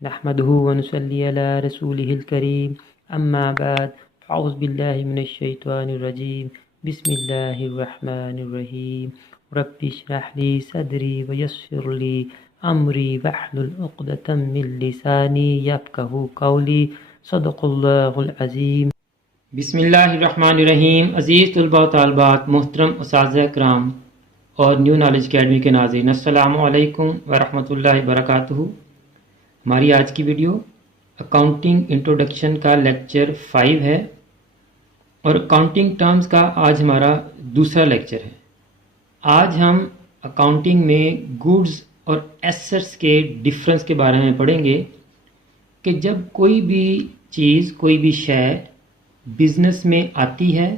नहमदुहु व नुसल्ली अला रसूलिहिल करीम अम्मा बाद अऊज़ु बिल्लाहि मिनश शैतानिर रजीम बिस्मिल्लाहिर रहमानिर रहीम रब्बि इश्रह ली सदरी व यस्सिर ली अमरी वहलुल उक़दतम मिन लिसानी यफ़क़हू क़ौली सदक़ल्लाहुल अज़ीम। बिस्मिल्लाहिर्रहमानिर्रहीम। अज़ीज़ तलबा व तालिबात, मोहतरम उस्ताज़ कराम और न्यू नॉलेज अकेडमी के नाज़रीन, अस्सलामु अलैकुम व रहमतुल्लाहि व बरकातुहू। हमारी आज की वीडियो अकाउंटिंग इंट्रोडक्शन का लेक्चर 5 है और अकाउंटिंग टर्म्स का आज हमारा दूसरा लेक्चर है। आज हम अकाउंटिंग में गुड्स और एसेट्स के डिफरेंस के बारे में पढ़ेंगे कि जब कोई भी चीज़, कोई भी शय बिज़नेस में आती है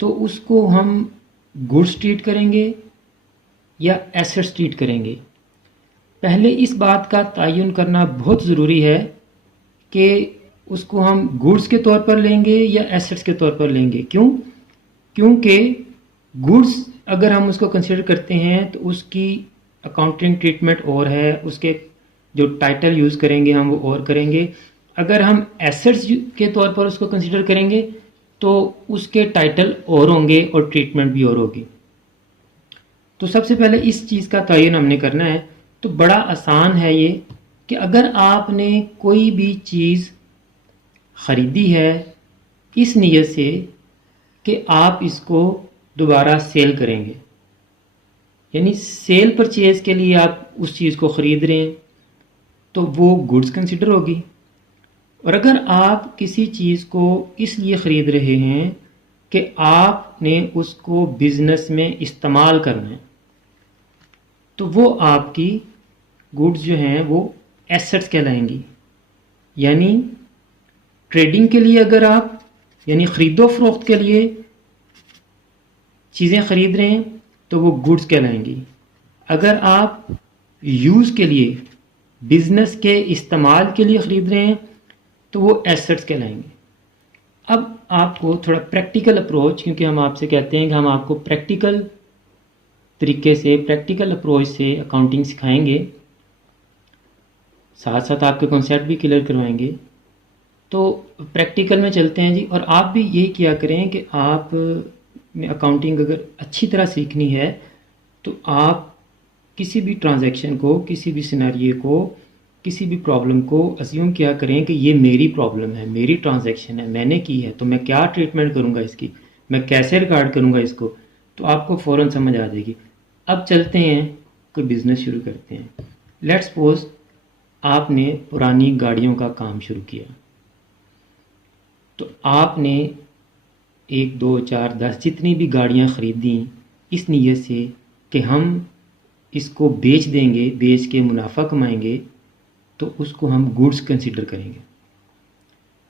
तो उसको हम गुड्स ट्रीट करेंगे या एसेट्स ट्रीट करेंगे। पहले इस बात का तयन करना बहुत ज़रूरी है कि उसको हम गुड्स के तौर पर लेंगे या एसेट्स के तौर पर लेंगे। क्योंकि गुड्स अगर हम उसको कंसिडर करते हैं तो उसकी अकाउंटिंग ट्रीटमेंट और है, उसके जो टाइटल यूज़ करेंगे हम वो और करेंगे। अगर हम एसेट्स के तौर पर उसको कंसिडर करेंगे तो उसके टाइटल और होंगे और ट्रीटमेंट भी और होगी। तो सबसे पहले इस चीज़ का तयन हमने करना है। तो बड़ा आसान है ये कि अगर आपने कोई भी चीज़ ख़रीदी है इस नीयत से कि आप इसको दोबारा सेल करेंगे, यानी सेल परचेज़ के लिए आप उस चीज़ को ख़रीद रहे हैं, तो वो गुड्स कंसिडर होगी। और अगर आप किसी चीज़ को इसलिए ख़रीद रहे हैं कि आपने उसको बिज़नेस में इस्तेमाल करना है, तो वो आपकी गुड्स जो हैं वो एसेट्स कहलाएंगी। यानी ट्रेडिंग के लिए अगर आप यानी ख़रीदो फरोख्त के लिए चीज़ें ख़रीद रहे हैं तो वो गुड्स कहलाएंगी। अगर आप यूज़ के लिए, बिज़नेस के इस्तेमाल के लिए ख़रीद रहे हैं तो वो एसेट्स कहलाएंगे। अब आपको थोड़ा प्रैक्टिकल अप्रोच, क्योंकि हम आपसे कहते हैं कि हम आपको प्रैक्टिकल तरीके से, प्रैक्टिकल अप्रोच से अकाउंटिंग सिखाएंगे, साथ साथ आपके कॉन्सेप्ट भी क्लियर करवाएंगे। तो प्रैक्टिकल में चलते हैं जी। और आप भी यही किया करें कि आप में अकाउंटिंग अगर अच्छी तरह सीखनी है तो आप किसी भी ट्रांजैक्शन को, किसी भी सिनेरियो को, किसी भी प्रॉब्लम को अज्यूम किया करें कि ये मेरी प्रॉब्लम है, मेरी ट्रांजैक्शन है, मैंने की है, तो मैं क्या ट्रीटमेंट करूँगा इसकी, मैं कैसे रिकॉर्ड करूँगा इसको, तो आपको फ़ौरन समझ आ जाएगी। अब चलते हैं, कोई बिज़नेस शुरू करते हैं। लेट्स सपोज आपने पुरानी गाड़ियों का काम शुरू किया, तो आपने 1, 2, 4, 10 जितनी भी गाड़ियां ख़रीदी इस नीयत से कि हम इसको बेच देंगे, बेच के मुनाफा कमाएंगे, तो उसको हम गुड्स कंसिडर करेंगे।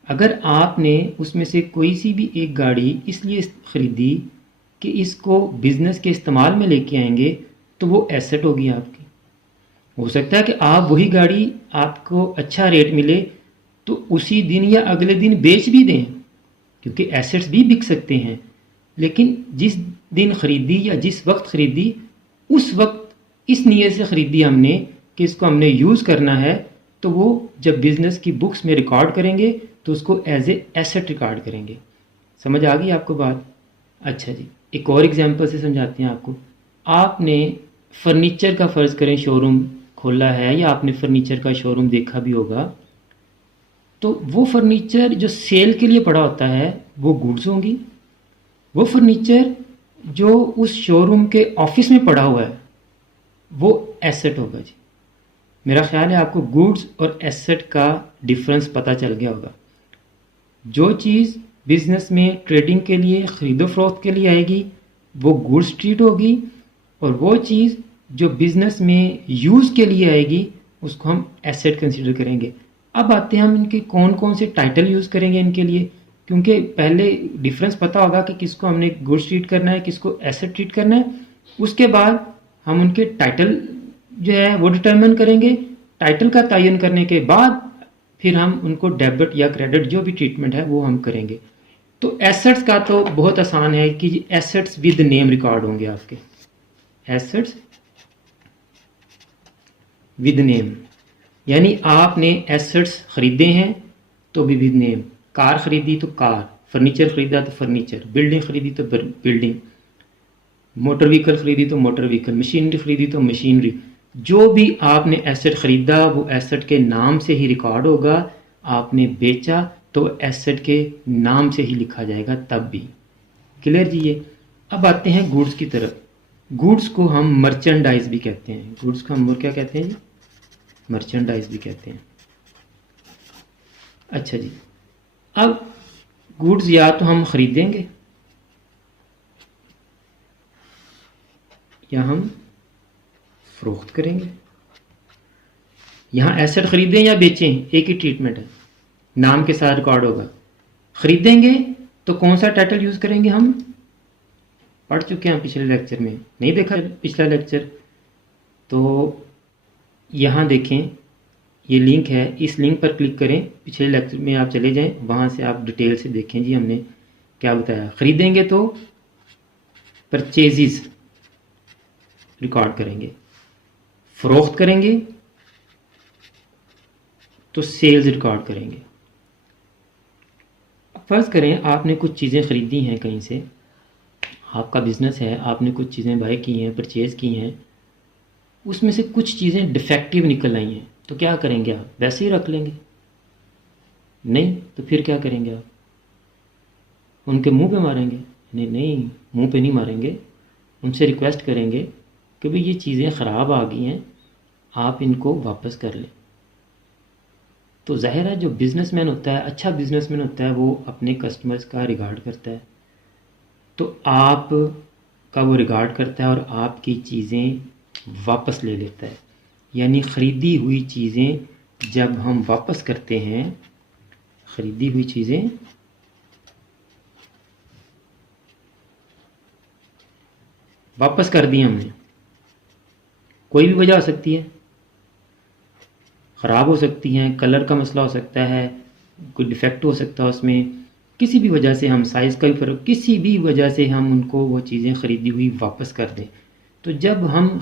अगर आपने उसमें से कोई सी भी एक गाड़ी इसलिए ख़रीदी कि इसको बिज़नेस के इस्तेमाल में लेके आएंगे, तो वो एसेट होगी आपकी। हो सकता है कि आप वही गाड़ी, आपको अच्छा रेट मिले तो उसी दिन या अगले दिन बेच भी दें, क्योंकि एसेट्स भी बिक सकते हैं। लेकिन जिस दिन ख़रीदी या जिस वक्त ख़रीदी, उस वक्त इस नीयत से ख़रीदी हमने कि इसको हमने यूज़ करना है, तो वो जब बिज़नेस की बुक्स में रिकॉर्ड करेंगे तो उसको एज ए एसेट रिकॉर्ड करेंगे। समझ आ गई आपको बात? अच्छा जी, एक और एग्जांपल से समझाते हैं आपको। आपने फर्नीचर का फ़र्ज़ करें शोरूम खोला है या आपने फर्नीचर का शोरूम देखा भी होगा, तो वो फर्नीचर जो सेल के लिए पड़ा होता है वो गुड्स होंगी। वो फर्नीचर जो उस शोरूम के ऑफिस में पड़ा हुआ है वो एसेट होगा जी। मेरा ख्याल है आपको गुड्स और एसेट का डिफरेंस पता चल गया होगा। जो चीज़ बिज़नेस में ट्रेडिंग के लिए, ख़रीदो फरोख्त के लिए आएगी वो गुड्स ट्रीट होगी, और वो चीज़ जो बिज़नेस में यूज़ के लिए आएगी उसको हम एसेट कंसिडर करेंगे। अब आते हैं हम इनके कौन कौन से टाइटल यूज़ करेंगे इनके लिए, क्योंकि पहले डिफरेंस पता होगा कि किसको हमने गुड्स ट्रीट करना है, किसको एसेट ट्रीट करना है। उसके बाद हम उनके टाइटल जो है वो डिटर्मिन करेंगे। टाइटल का तयन करने के बाद फिर हम उनको डेबिट या क्रेडिट जो भी ट्रीटमेंट है वो हम करेंगे। तो एसेट्स का तो बहुत आसान है कि एसेट्स विद नेम रिकॉर्ड होंगे आपके, एसेट्स विद नेम। यानी आपने एसेट्स खरीदे हैं तो विविध नेम, कार खरीदी तो कार, फर्नीचर खरीदा तो फर्नीचर, बिल्डिंग खरीदी तो बिल्डिंग, मोटर व्हीकल खरीदी तो मोटर व्हीकल, मशीनरी खरीदी तो मशीनरी। जो भी आपने एसेट खरीदा वो एसेट के नाम से ही रिकॉर्ड होगा, आपने बेचा तो एसेट के नाम से ही लिखा जाएगा तब भी। क्लियर जी ये। अब आते हैं गुड्स की तरफ। गुड्स को हम मर्चेंडाइज भी कहते हैं। गुड्स को हम क्या कहते हैं जी? मर्चेंडाइज भी कहते हैं। अच्छा जी, अब गुड्स या तो हम खरीदेंगे या हम फरोख्त करेंगे। यहाँ एसेट खरीदें या बेचें एक ही ट्रीटमेंट है, नाम के साथ रिकॉर्ड होगा। खरीदेंगे तो कौन सा टाइटल यूज़ करेंगे? हम पढ़ चुके हैं पिछले लेक्चर में, नहीं देखा पिछला लेक्चर तो यहाँ देखें, ये लिंक है, इस लिंक पर क्लिक करें, पिछले लेक्चर में आप चले जाएं, वहाँ से आप डिटेल से देखें जी हमने क्या बताया। खरीदेंगे तो परचेजिज रिकॉर्ड करेंगे, फरोख्त करेंगे तो सेल्स रिकॉर्ड करेंगे। फ़र्ज़ करें आपने कुछ चीज़ें ख़रीदी हैं कहीं से, आपका बिज़नेस है, आपने कुछ चीज़ें बाय की हैं, परचेज़ की हैं, उसमें से कुछ चीज़ें डिफेक्टिव निकल आई हैं, तो क्या करेंगे आप? वैसे ही रख लेंगे? नहीं तो फिर क्या करेंगे आप? उनके मुंह पे मारेंगे? नहीं, मुंह पे नहीं मारेंगे, उनसे रिक्वेस्ट करेंगे कि भाई ये चीज़ें ख़राब आ गई हैं, आप इनको वापस कर लें। तो ज़ाहिर है जो बिज़नेसमैन होता है, अच्छा बिज़नेसमैन होता है, वो अपने कस्टमर्स का रिगार्ड करता है, तो आप का वो रिगार्ड करता है और आपकी चीज़ें वापस ले लेता है। यानी ख़रीदी हुई चीज़ें जब हम वापस करते हैं, ख़रीदी हुई चीज़ें वापस कर दी हमने, कोई भी वजह हो सकती है, ख़राब हो सकती हैं, कलर का मसला हो सकता है, कोई डिफेक्ट हो सकता है उसमें, किसी भी वजह से हम साइज़ का भी फ़र्क, किसी भी वजह से हम उनको वो चीज़ें ख़रीदी हुई वापस कर दें। तो जब हम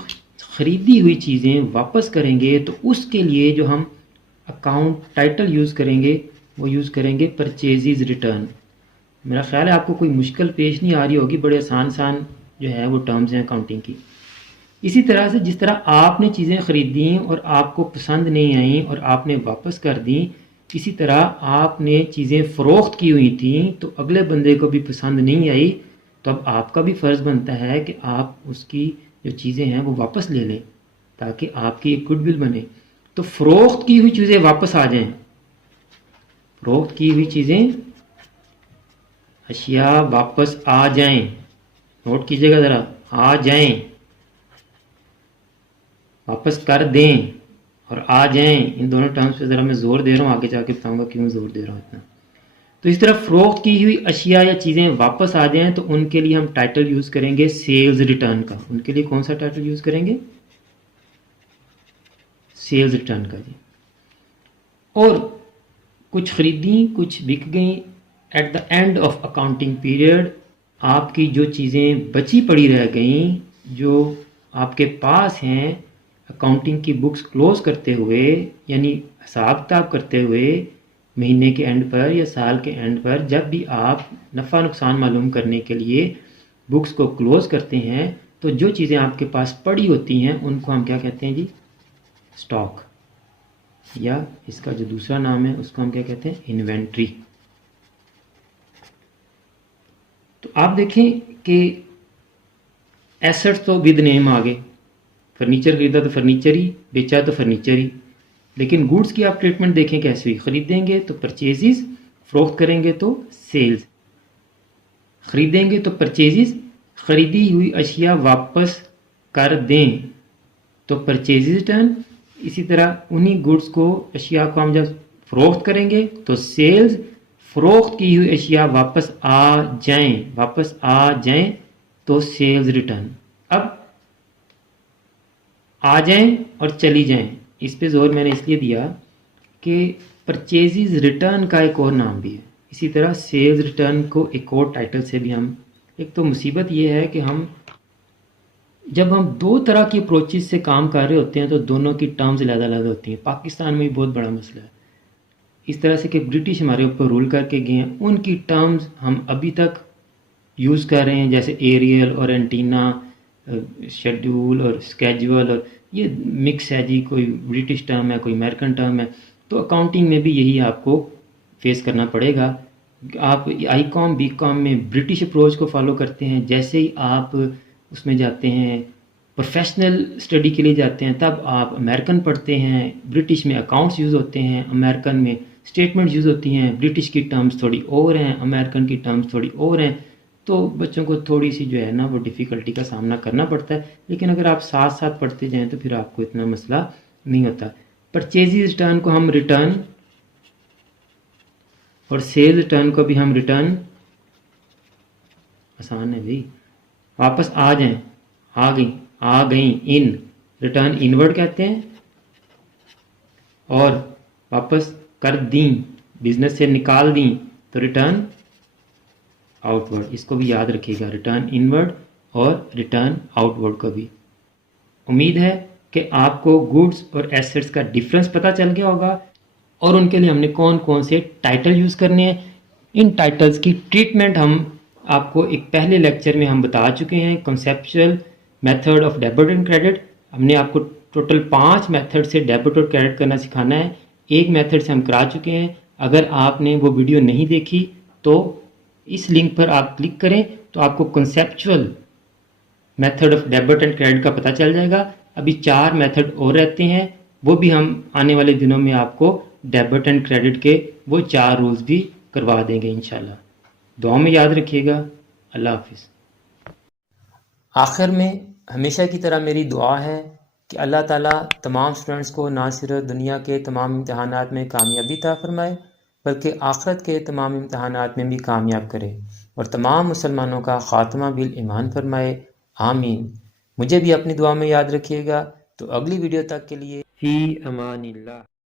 ख़रीदी हुई चीज़ें वापस करेंगे तो उसके लिए जो हम अकाउंट टाइटल यूज़ करेंगे वो यूज़ करेंगे परचेज़ रिटर्न। मेरा ख्याल है आपको कोई मुश्किल पेश नहीं आ रही होगी, बड़े आसान जो है वो टर्म्स हैं अकाउंटिंग की। इसी तरह से जिस तरह आपने चीज़ें ख़रीदी और आपको पसंद नहीं आई और आपने वापस कर दी, इसी तरह आपने चीज़ें फ़रोख्त की हुई थी तो अगले बंदे को भी पसंद नहीं आई, तो अब आपका भी फ़र्ज़ बनता है कि आप उसकी जो चीज़ें हैं वो वापस ले लें ताकि आपकी एक गुडविल बने। तो फ़रोख्त की हुई चीज़ें वापस आ जाएं, फ़रोख्त की हुई चीज़ें, अशिया वापस आ जाएं, नोट कीजिएगा ज़रा, आ जाएं, वापस कर दें और आ जाएं, इन दोनों टर्म्स पे ज़रा मैं ज़ोर दे रहा हूँ, आगे जाके बताऊँगा क्यों ज़ोर दे रहा हूँ इतना। तो इस तरह फ़रोख्त की हुई अशिया या चीज़ें वापस आ जाएं तो उनके लिए हम टाइटल यूज़ करेंगे सेल्स रिटर्न का। उनके लिए कौन सा टाइटल यूज़ करेंगे? सेल्स रिटर्न का जी। और कुछ ख़रीदी, कुछ बिक गई, at the end of accounting period आपकी जो चीज़ें बची पड़ी रह गई, जो आपके पास हैं, अकाउंटिंग की बुक्स क्लोज करते हुए यानी हिसाब किताब करते हुए महीने के एंड पर या साल के एंड पर, जब भी आप नफ़ा नुकसान मालूम करने के लिए बुक्स को क्लोज करते हैं तो जो चीज़ें आपके पास पड़ी होती हैं उनको हम क्या कहते हैं जी? स्टॉक, या इसका जो दूसरा नाम है उसको हम क्या कहते हैं? इन्वेंट्री। तो आप देखें कि एसेट्स तो विद नेम आ गए, फर्नीचर खरीदा तो फर्नीचर ही, बेचा तो फर्नीचर ही। लेकिन गुड्स की आप ट्रीटमेंट देखें कैसे हुई? खरीदेंगे तो परचेजिज, फरोख्त करेंगे तो सेल्स। खरीदेंगे तो परचेजिज, खरीदी हुई अशिया वापस कर दें तो परचेजिज रिटर्न। इसी तरह उन्हीं गुड्स को, अशिया को हम जब फरोख्त करेंगे तो सेल्स, फरोख्त की हुई अशिया वापस आ जाएं तो सेल्स रिटर्न। अब आ जाएं और चली जाएं, इस पे जोर मैंने इसलिए दिया कि परचेजिज रिटर्न का एक और नाम भी है। इसी तरह सेल्स रिटर्न को एक और टाइटल से भी हम, एक तो मुसीबत ये है कि हम जब हम दो तरह की अप्रोचेस से काम कर रहे होते हैं तो दोनों की टर्म्स अलग-अलग होती हैं। पाकिस्तान में भी बहुत बड़ा मसला है। इस तरह से कि ब्रिटिश हमारे ऊपर रूल करके गए हैं, उनकी टर्म्स हम अभी तक यूज़ कर रहे हैं, जैसे एरियल और एंटीना, शेड्यूल और स्केजुअल, और ये मिक्स है जी, कोई ब्रिटिश टर्म है, कोई अमेरिकन टर्म है। तो अकाउंटिंग में भी यही आपको फेस करना पड़ेगा। आप आई कॉम बी कॉम में ब्रिटिश अप्रोच को फॉलो करते हैं, जैसे ही आप उसमें जाते हैं, प्रोफेशनल स्टडी के लिए जाते हैं, तब आप अमेरिकन पढ़ते हैं। ब्रिटिश में अकाउंट्स यूज़ होते हैं, अमेरिकन में स्टेटमेंट यूज़ होती हैं। ब्रिटिश की टर्म्स थोड़ी और हैं, अमेरिकन की टर्म्स थोड़ी और हैं। तो बच्चों को थोड़ी सी जो है ना वो डिफ़िकल्टी का सामना करना पड़ता है, लेकिन अगर आप साथ साथ पढ़ते जाएँ तो फिर आपको इतना मसला नहीं होता। परचेज़ रिटर्न को हम रिटर्न, और सेल रिटर्न को भी हम रिटर्न, आसान है भाई। वापस आ जाएं, आ गई इन, रिटर्न इनवर्ड कहते हैं। और वापस कर दी, बिजनेस से निकाल दी, तो रिटर्न आउटवर्ड। इसको भी याद रखिएगा, रिटर्न इनवर्ड और रिटर्न आउटवर्ड को भी। उम्मीद है कि आपको गुड्स और एसेट्स का डिफरेंस पता चल गया होगा, और उनके लिए हमने कौन कौन से टाइटल यूज़ करने हैं। इन टाइटल्स की ट्रीटमेंट हम आपको एक पहले लेक्चर में हम बता चुके हैं, conceptual method of debit and credit. हमने आपको टोटल 5 मेथड से डेबिट और क्रेडिट करना सिखाना है। एक मेथड से हम करा चुके हैं। अगर आपने वो वीडियो नहीं देखी तो इस लिंक पर आप क्लिक करें तो आपको conceptual method of debit and credit का पता चल जाएगा। अभी 4 मेथड और रहते हैं, वो भी हम आने वाले दिनों में आपको डेबिट एंड क्रेडिट के वो 4 रूल्स भी करवा देंगे इंशाल्लाह। दुआ में याद रखिएगा। अल्लाह हाफिज़। आखिर में हमेशा की तरह मेरी दुआ है कि अल्लाह ताला तमाम स्टूडेंट्स को ना सिर्फ दुनिया के तमाम इम्तहानात में कामयाबी अता फरमाए, बल्कि आखिरत के तमाम इम्तहानात में भी कामयाब करे, और तमाम मुसलमानों का ख़ात्मा बिल ईमान फरमाए। आमीन। मुझे भी अपनी दुआ में याद रखिएगा। तो अगली वीडियो तक के लिए फ़ी अमानिल्लाह।